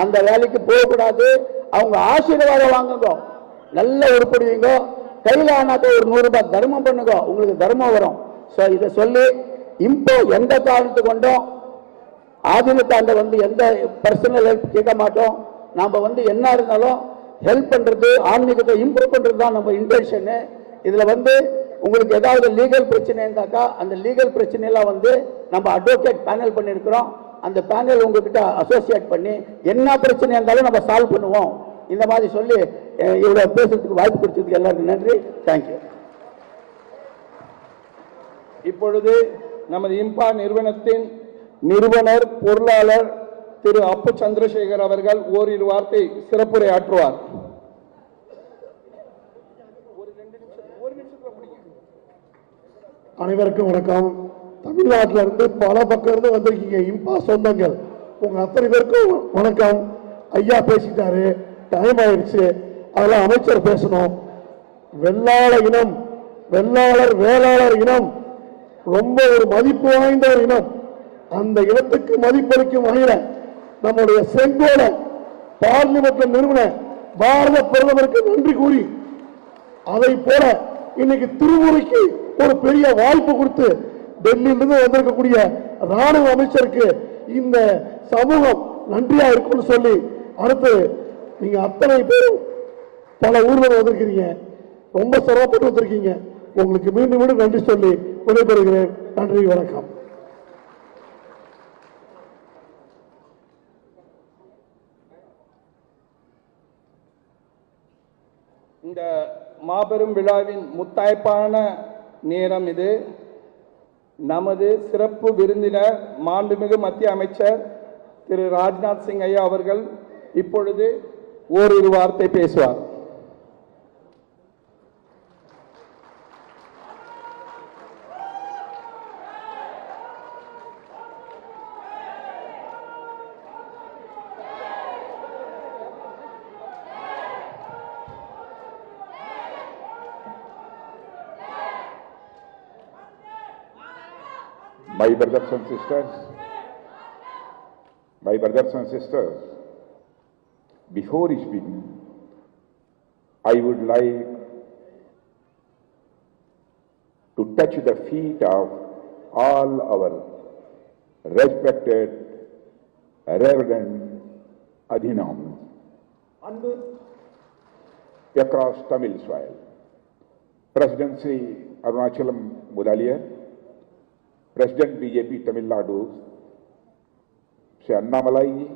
அந்த வேலைக்கு போகக்கூடாது. அவங்க ஆசீர்வாதம் வாங்குங்க, நல்ல உருப்படுவீங்க. கையில் ஆனாக்க ஒரு 100 ரூபாய் தர்மம் பண்ணுங்க, உங்களுக்கு தர்மம் வரும். ஸோ இதை சொல்லி இப்போ எந்த காரணத்து கொண்டும் ஆதீனத்தாண்ட வந்து எந்த பர்சனல் ஹெல்ப் கேட்க மாட்டோம். நாம் வந்து என்ன இருந்தாலும் ஹெல்ப் பண்றது, ஆன்மீகத்தை இம்ப்ரூவ் பண்றது தான் நம்ம இன்டென்ஷனு. இதுல வந்து உங்களுக்கு ஏதாவது லீகல் பிரச்சனை இருந்தாக்கா அந்த லீகல் பிரச்சனையெல்லாம் வந்து நம்ம அட்வொகேட் பேனல் பண்ணியிருக்கிறோம். அந்த பேனல் உங்ககிட்ட அசோசியேட் பண்ணி என்ன பிரச்சனை இருந்தாலும் நம்ம சால்வ் பண்ணுவோம். இந்த மாதிரி சொல்லி இவ்வளவு பேசுறதுக்கு வாய்ப்பு கொடுத்ததுக்கு எல்லாருக்கும் நன்றி. தேங்க்யூ. இப்பொழுது நமது இம்பா நிறுவனத்தின் நிறுவனர் பொருளாளர் திரு அப்பு சந்திரசேகர் அவர்கள் ஓரிரு வார்த்தை சிறப்புரை ஆற்றுவார். அனைவருக்கும் வணக்கம். தமிழ்நாட்டில இருந்து பல பக்கம் இருந்து வந்திருக்கீங்க இம்பா சொந்தங்கள், உங்க அத்தனை பேருக்கும் வணக்கம். ஐயா பேசிட்டாரு, டைம் ஆயிடுச்சு, அதெல்லாம் அமைச்சர் பேசணும். வெள்ளாள இனம், வெள்ளாளர் வேளாளர் இனம் ரொம்ப ஒரு மதிப்பு வாய்ந்த ஒரு இனம். அந்த இனத்துக்கு மதிப்பளிக்கும் வகையில நம்முடைய செங்கோலை பார்லிமெண்ட்ல நிறுவன பாரத பிரதமருக்கு நன்றி கூறி, அதை போல இன்னைக்கு திருமுறைக்கு ஒரு பெரிய வாய்ப்பு கொடுத்து டெல்லியிலிருந்து வந்திருக்கக்கூடிய ராணுவ அமைச்சருக்கு இந்த சமூகம் நன்றியா இருக்கும்னு சொல்லி, அடுத்து நீங்க அத்தனை பேரும் பல ஊர்ல வந்திருக்கிறீங்க, ரொம்ப சிரமப்பட்டு வந்திருக்கீங்க. உங்களுக்கு மீண்டும் மீண்டும் நன்றி சொல்லி விடைபெறுகிறேன். நன்றி, வணக்கம். இந்த மாபெரும் விழாவின் முத்தாய்ப்பான நேரம் இது. நமது சிறப்பு விருந்தினர் மாண்புமிகு மத்திய அமைச்சர் திரு ராஜ்நாத் சிங் ஐயா அவர்கள் இப்பொழுது ஓரிரு வார்த்தை பேசுவார். My brothers and sisters, before speaking, I would like to touch the feet of all our respected reverend Adhinam across Tamil soil. President Sri Arunachalam Mudaliar, President BJP Tamil Nadu, Sri Annamalai,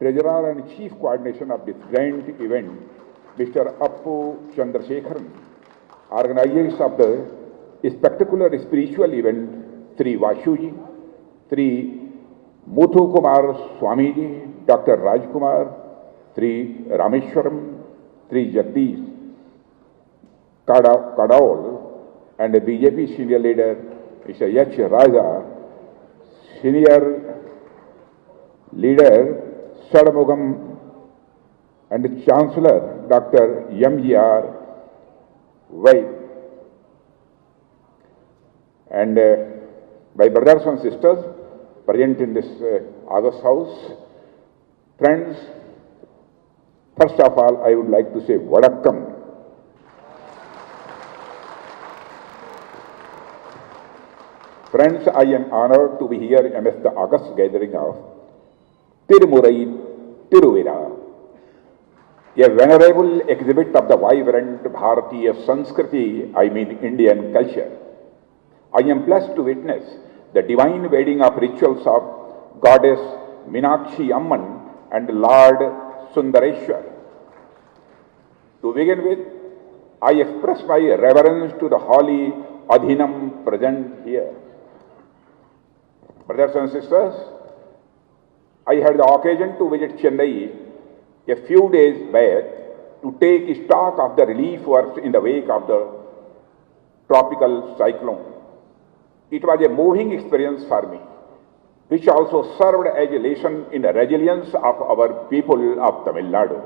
Treasurer and Chief Coordination of this grand event, Mr. Appu Chandrasekharan, organizers of the spectacular spiritual event, Sri Vashuji, Sri Muthu Kumar Swamiji, Dr. Rajkumar, Sri Rameshwaram, Sri Jagdish Kadaol, and the BJP senior leader, Mr. H. Raja, senior leader Sadamugam, and Chancellor Dr. M.G.R. Vaid, and my brothers and sisters present in this August House. Friends, first of all, I would like to say Vadakkam. Friends, I am honored to be here amidst the August gathering of Tirumurai Tiruvira, a venerable exhibit of the vibrant Bharatiya Sanskriti, I mean Indian culture. I am blessed to witness the divine wedding of rituals of Goddess Meenakshi Amman and Lord Sundareshwar. To begin with, I express my reverence to the holy Adhinam present here. Brothers and sisters, I had the occasion to visit Chennai a few days back to take stock of the relief works in the wake of the tropical cyclone. It was a moving experience for me, which also served as a lesson in the resilience of our people of Tamil Nadu.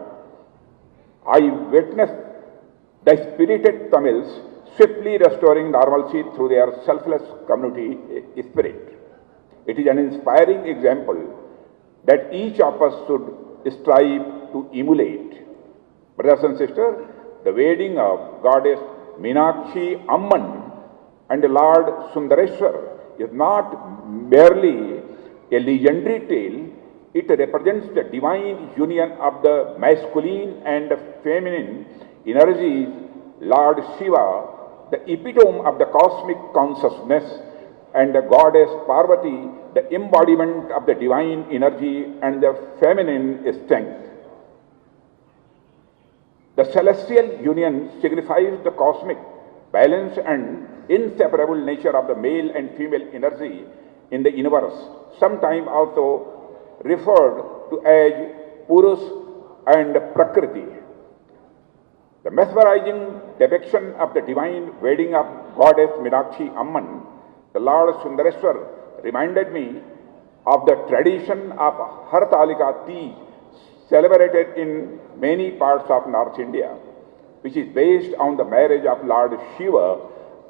I witnessed the spirited Tamils swiftly restoring normalcy through their selfless community spirit. It is an inspiring example that each of us should strive to emulate. Brothers and sisters, the wedding of goddess Meenakshi Amman and Lord Sundareshwar is not merely a legendary tale, it represents the divine union of the masculine and feminine energies. Lord Shiva, the epitome of the cosmic consciousness, and the goddess Parvati, the embodiment of the divine energy and the feminine strength. The celestial union signifies the cosmic balance and inseparable nature of the male and female energy in the universe, sometimes also referred to as Purus and Prakriti. The mesmerizing depiction of the divine wedding of goddess Meenakshi Amman, the Lord Sundareshwar, reminded me of the tradition of Hartalika Teej, celebrated in many parts of North India, which is based on the marriage of Lord Shiva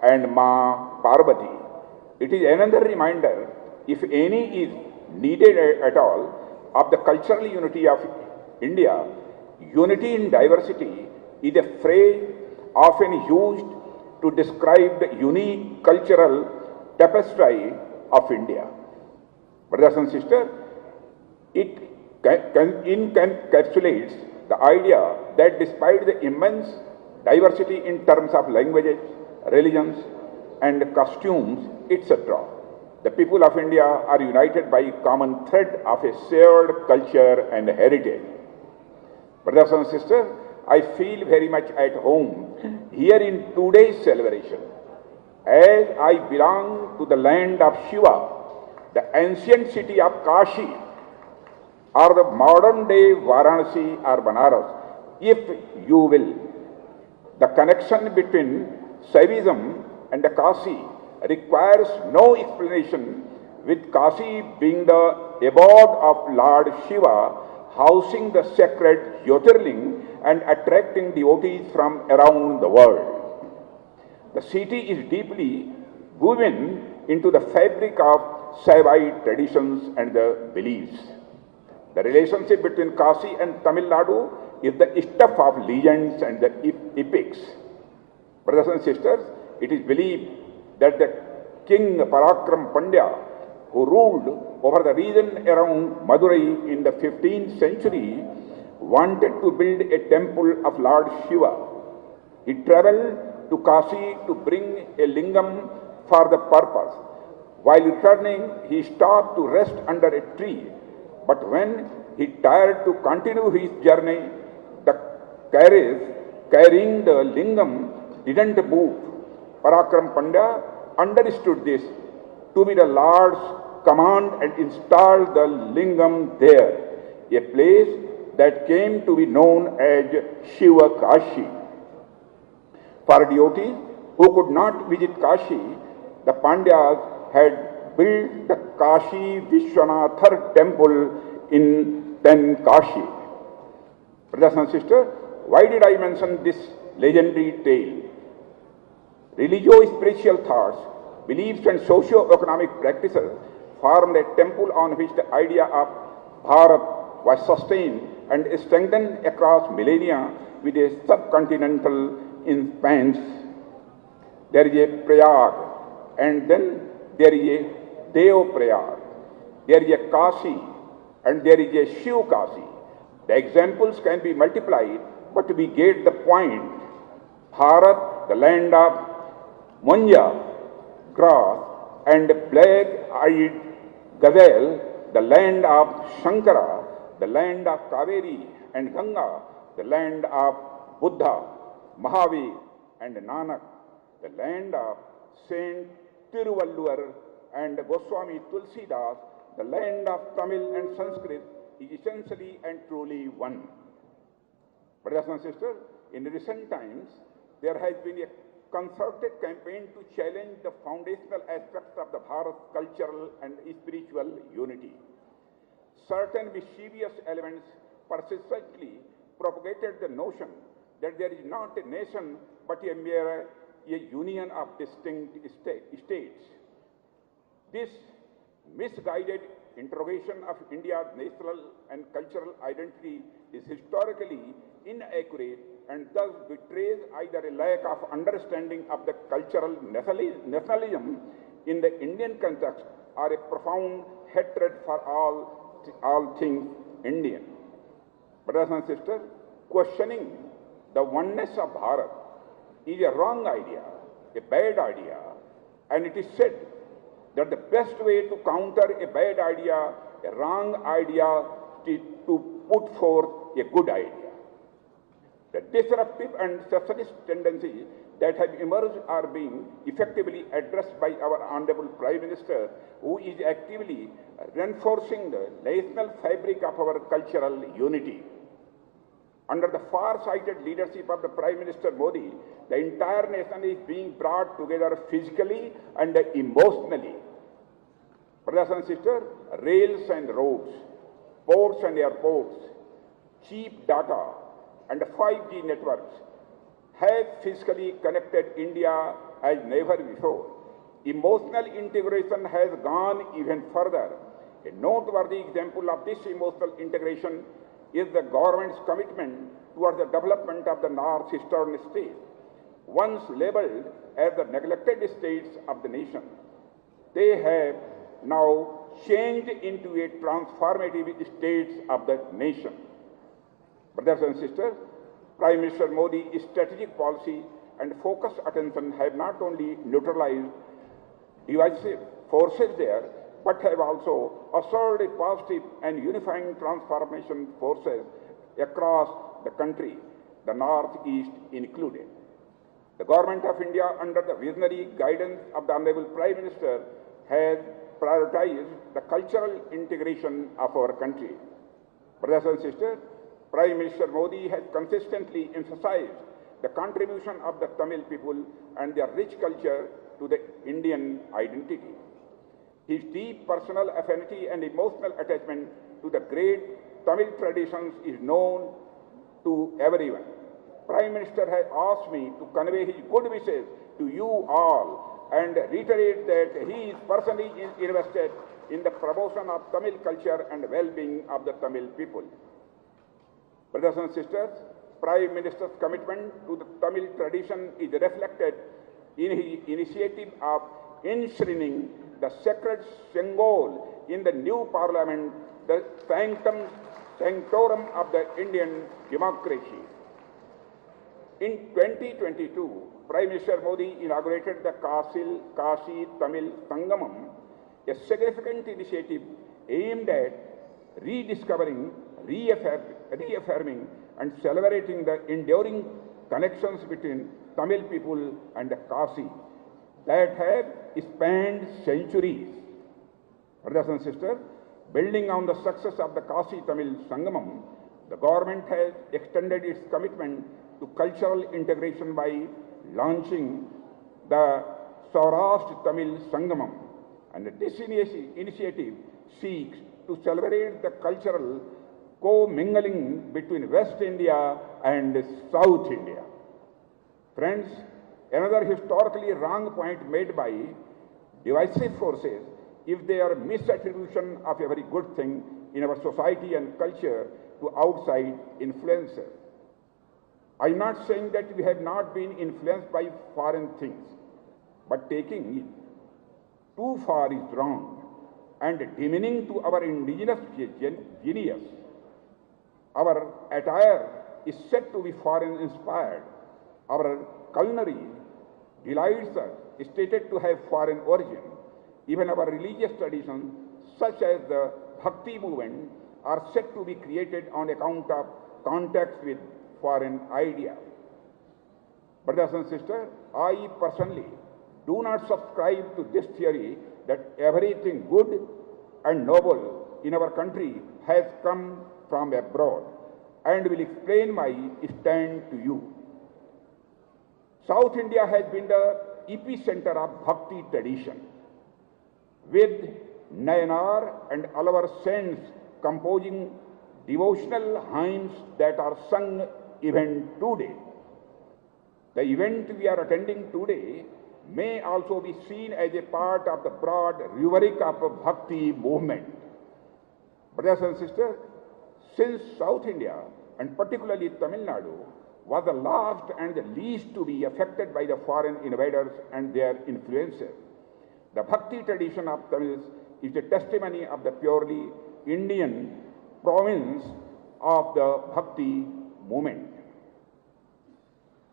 and Ma Parvati. It is another reminder, if any is needed at all, of the cultural unity of India. Unity in diversity is a phrase often used to describe the unique cultural tapestry of India. Brothers and sisters, it encapsulates the idea that despite the immense diversity in terms of languages, religions, and costumes, etc., the people of India are united by a common thread of a shared culture and heritage. Brothers and sisters, I feel very much at home here in today's celebration, as I belong to the land of Shiva, the ancient city of Kashi, or the modern day Varanasi or Banaras, if you will. The connection between Shaivism and the Kashi requires no explanation, with Kashi being the abode of Lord Shiva, housing the sacred Jyotirling and attracting devotees from around the world. The city is deeply woven into the fabric of Shaivite traditions and the beliefs. The relationship between Kashi and Tamil Nadu is the stuff of legends and the epics. Brothers and sisters, it is believed that the King Parakram Pandya, who ruled over the region around Madurai in the 15th century, wanted to build a temple of Lord Shiva. He traveled to Kashi to bring a lingam for the purpose. While returning, he stopped to rest under a tree. But when he tired to continue his journey, the carriage carrying the lingam didn't move. Parakram Pandya understood this to be the Lord's command and installed the lingam there, a place that came to be known as Shiva Kashi. For devotees who could not visit Kashi, the Pandyas had built the Kashi Vishwanathar temple in Kashi. Brothers and sisters, why did I mention this legendary tale? Religio-spiritual thoughts, beliefs and socio-economic practices formed a temple on which the idea of Bharat was sustained and strengthened across millennia with a subcontinental expanse. There is a Prayag, and then there is a Deo Prayag. There is a Kashi, and there is a Shiv Kashi. The examples can be multiplied, but we get the point. Bharat, the land of Manja, grass, and black-eyed gazelle, the land of Shankara, the land of Kaveri and Ganga, the land of Buddha, Mahavir and Nanak, the land of Saint Tiruvalluvar and Goswami Tulsidas, the land of Tamil and Sanskrit, is essentially and truly one. Brothers and sisters, in recent times, there has been a concerted campaign to challenge the foundational aspects of the Bharat cultural and spiritual unity. Certain mischievous elements persistently propagated the notion that there is not a nation but a mere union of distinct states. This misguided interrogation of India's national and cultural identity is historically inaccurate and thus betrays either a lack of understanding of the cultural nationalism in the Indian context or a profound hatred for all things Indian. Brothers and sisters, questioning the oneness of Bharat is a wrong idea, a bad idea, and it is said that the best way to counter a bad idea, a wrong idea, is to put forth a good idea. The disruptive and socialist tendencies that have emerged are being effectively addressed by our Honorable Prime Minister, who is actively reinforcing the national fabric of our cultural unity. Under the far-sighted leadership of the Prime Minister Modi, the entire nation is being brought together physically and emotionally. Brothers and sisters, rails and roads, ports and airports, cheap data, and 5G networks have physically connected India as never before. Emotional integration has gone even further. A noteworthy example of this emotional integration is the government's commitment towards the development of the northeastern states, once labeled as the neglected states of the nation. They have now changed into a transformative states of the nation. Brothers and sisters, Prime Minister Modi's strategic policy and focused attention have not only neutralized divisive forces there, but have also assured a positive and unifying transformation forces across the country, the Northeast included. The Government of India, under the visionary guidance of the Honorable Prime Minister, has prioritized the cultural integration of our country. Brothers and sisters, Prime Minister Modi has consistently emphasized the contribution of the Tamil people and their rich culture to the Indian identity. His deep personal affinity and emotional attachment to the great Tamil traditions is known to everyone. Prime Minister has asked me to convey his good wishes to you all and reiterate that he is personally invested in the promotion of Tamil culture and well-being of the Tamil people. Brothers and sisters, Prime Minister's commitment to the Tamil tradition is reflected in his initiative of enshrining the sacred Sengol in the new parliament, the sanctorum of the Indian democracy. In 2022, Prime Minister Modi inaugurated the Kashi Tamil Sangamam, a significant initiative aimed at rediscovering, reaffirming and celebrating the enduring connections between Tamil people and the Kashi that have spanned centuries. Brothers and sisters, building on the success of the Kashi Tamil Sangamam, the government has extended its commitment to cultural integration by launching the Saurashtra Tamil Sangamam. And this initiative seeks to celebrate the cultural co-mingling between West India and South India. Friends, another historically wrong point made by divisive forces is their misattribution of every good thing in our society and culture to outside influences. I am not saying that we have not been influenced by foreign things, but taking it too far is wrong and demeaning to our indigenous genius. Our attire is said to be foreign inspired. Our culinary delights are stated to have foreign origin. Even our religious traditions, such as the Bhakti movement, are said to be created on account of contacts with foreign ideas. Brothers and sisters, I personally do not subscribe to this theory that everything good and noble in our country has come from abroad, and will explain my stand to you. South India has been the epicenter of Bhakti tradition, with Nayanar and Alavar saints composing devotional hymns that are sung even today. The event we are attending today may also be seen as a part of the broad rubric of Bhakti movement. Brothers and sisters, since South India and particularly Tamil Nadu, was the last and the least to be affected by the foreign invaders and their influences. The Bhakti tradition of Tamils is a testimony of the purely Indian province of the Bhakti movement.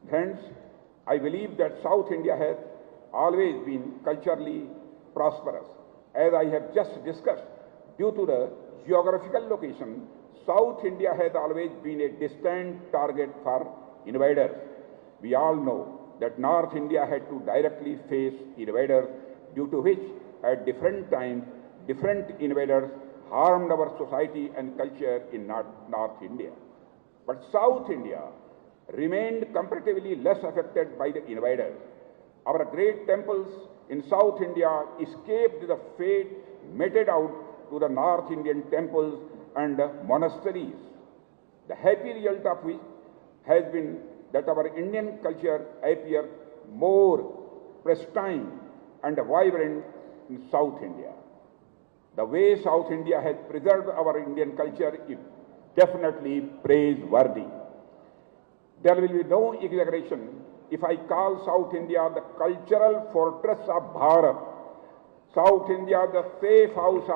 Friends, I believe that South India has always been culturally prosperous. As I have just discussed, due to the geographical location, South India has always been a distant target for invaders. We all know that North India had to directly face invaders, due to which at different times different invaders harmed our society and culture in North India. But South India remained comparatively less affected by the invaders. Our great temples in South India escaped the fate meted out to the North Indian temples and monasteries. The happy result of which has been that our Indian culture appears more pristine and vibrant in South India. The way South India has preserved our Indian culture is definitely praiseworthy. There will be no exaggeration if I call South India the cultural fortress of Bharat. South India is the safe house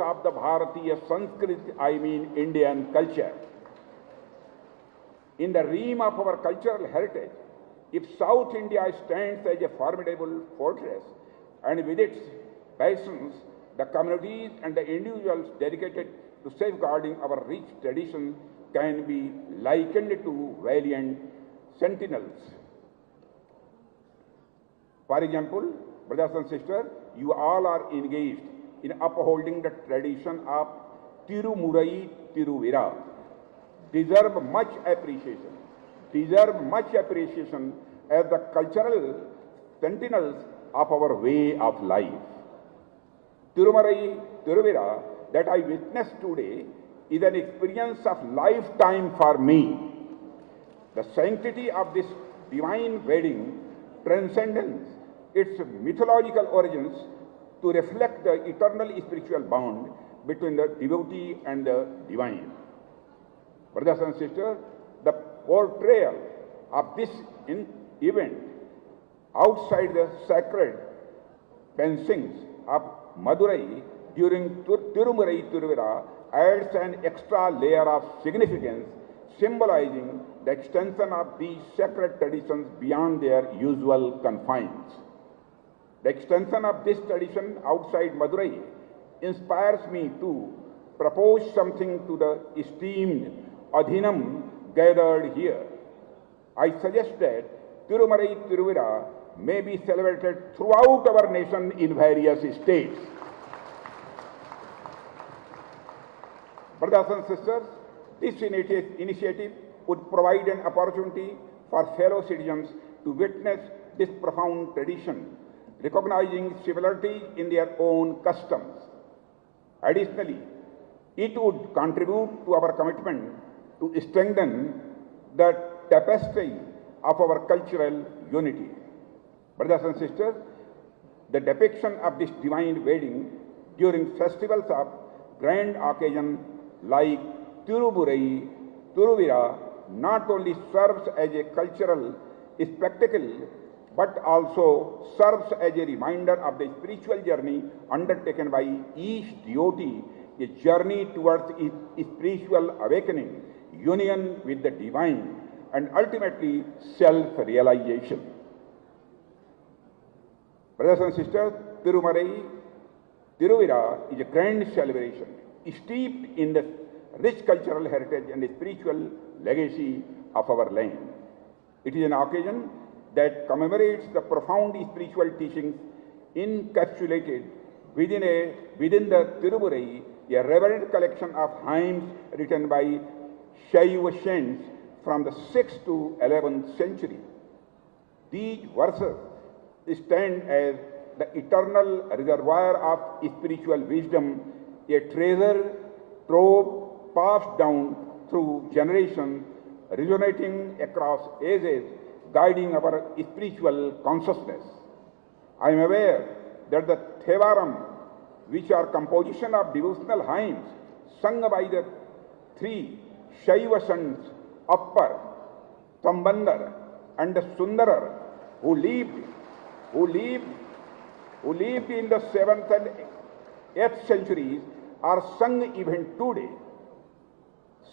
of the Bharatiya Sanskrit, I mean Indian culture. In the realm of our cultural heritage, if South India stands as a formidable fortress, and with its basins, the communities and the individuals dedicated to safeguarding our rich traditions can be likened to valiant sentinels. For example, brothers and sisters, you all are engaged in upholding the tradition of Tirumurai Tiruvira. Deserve much appreciation as the cultural sentinels of our way of life. Tirumurai Tiruvira that I witnessed today is an experience of lifetime for me. The sanctity of this divine wedding transcends its mythological origins to reflect the eternal spiritual bond between the devotee and the divine. Brothers and sisters, the portrayal of this event outside the sacred fencings of Madurai during Tirumurai Tiruvira adds an extra layer of significance, symbolizing the extension of these sacred traditions beyond their usual confines. The extension of this tradition outside Madurai inspires me to propose something to the esteemed Adhinam gathered here. I suggest that Tirumurai Tiruvira may be celebrated throughout our nation in various states. Brothers and sisters, this initiative would provide an opportunity for fellow citizens to witness this profound tradition, recognizing similarities in their own customs. Additionally, it would contribute to our commitment to strengthen the tapestry of our cultural unity. Brothers and sisters, the depiction of this divine wedding during festivals of grand occasion like Tirumurai Tiruvira not only serves as a cultural spectacle but also serves as a reminder of the spiritual journey undertaken by each devotee, a journey towards spiritual awakening, union with the divine, and ultimately self-realization. Brothers and sisters, Tirumurai Tiruvira is a grand celebration steeped in the rich cultural heritage and spiritual legacy of our land. It is an occasion that commemorates the profound spiritual teachings encapsulated within the Tirumurai, a reverent collection of hymns written by Shaiva saints from the 6th to 11th century. These verses stand as the eternal reservoir of spiritual wisdom, a treasure trove passed down through generations, resonating across ages, guiding our spiritual consciousness. I am aware that the Thevaram, which are composition of devotional hymns, sung by the three Shaiva sons, Appar, Sambandar, and Sundarar, who lived in the 7th and 8th centuries, are sung even today.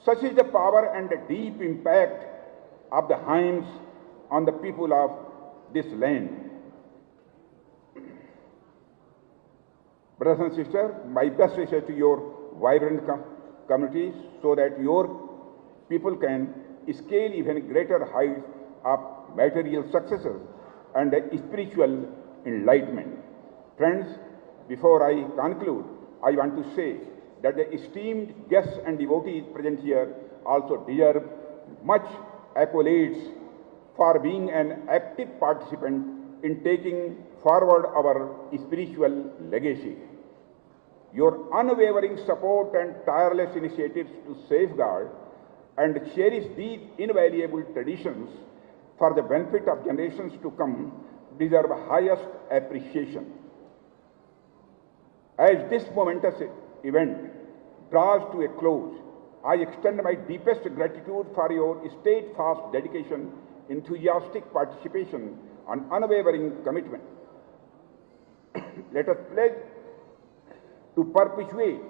Such is the power and the deep impact of the hymns on the people of this land. Brothers and sisters, my best wishes to your vibrant communities so that your people can scale even greater heights of material successes and spiritual enlightenment. Friends, before I conclude, I want to say that the esteemed guests and devotees present here also deserve much accolades for being an active participant in taking forward our spiritual legacy. Your unwavering support and tireless initiatives to safeguard and cherish these invaluable traditions for the benefit of generations to come deserve highest appreciation. As this momentous event draws to a close, I extend my deepest gratitude for your steadfast dedication, enthusiastic participation, and unwavering commitment. Let us pledge to perpetuate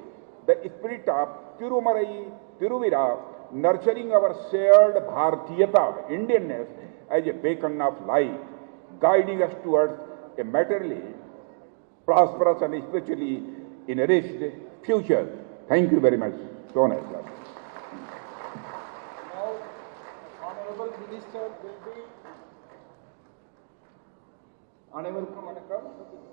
the spirit of Tirumarai Tiruvira, nurturing our shared Bharatiyata, Indianness, as a beacon of light, guiding us towards a materially prosperous and spiritually enriched future. Thank you very much. So nice. Now, Honorable Minister will be. அனைவருக்கும் வணக்கம்.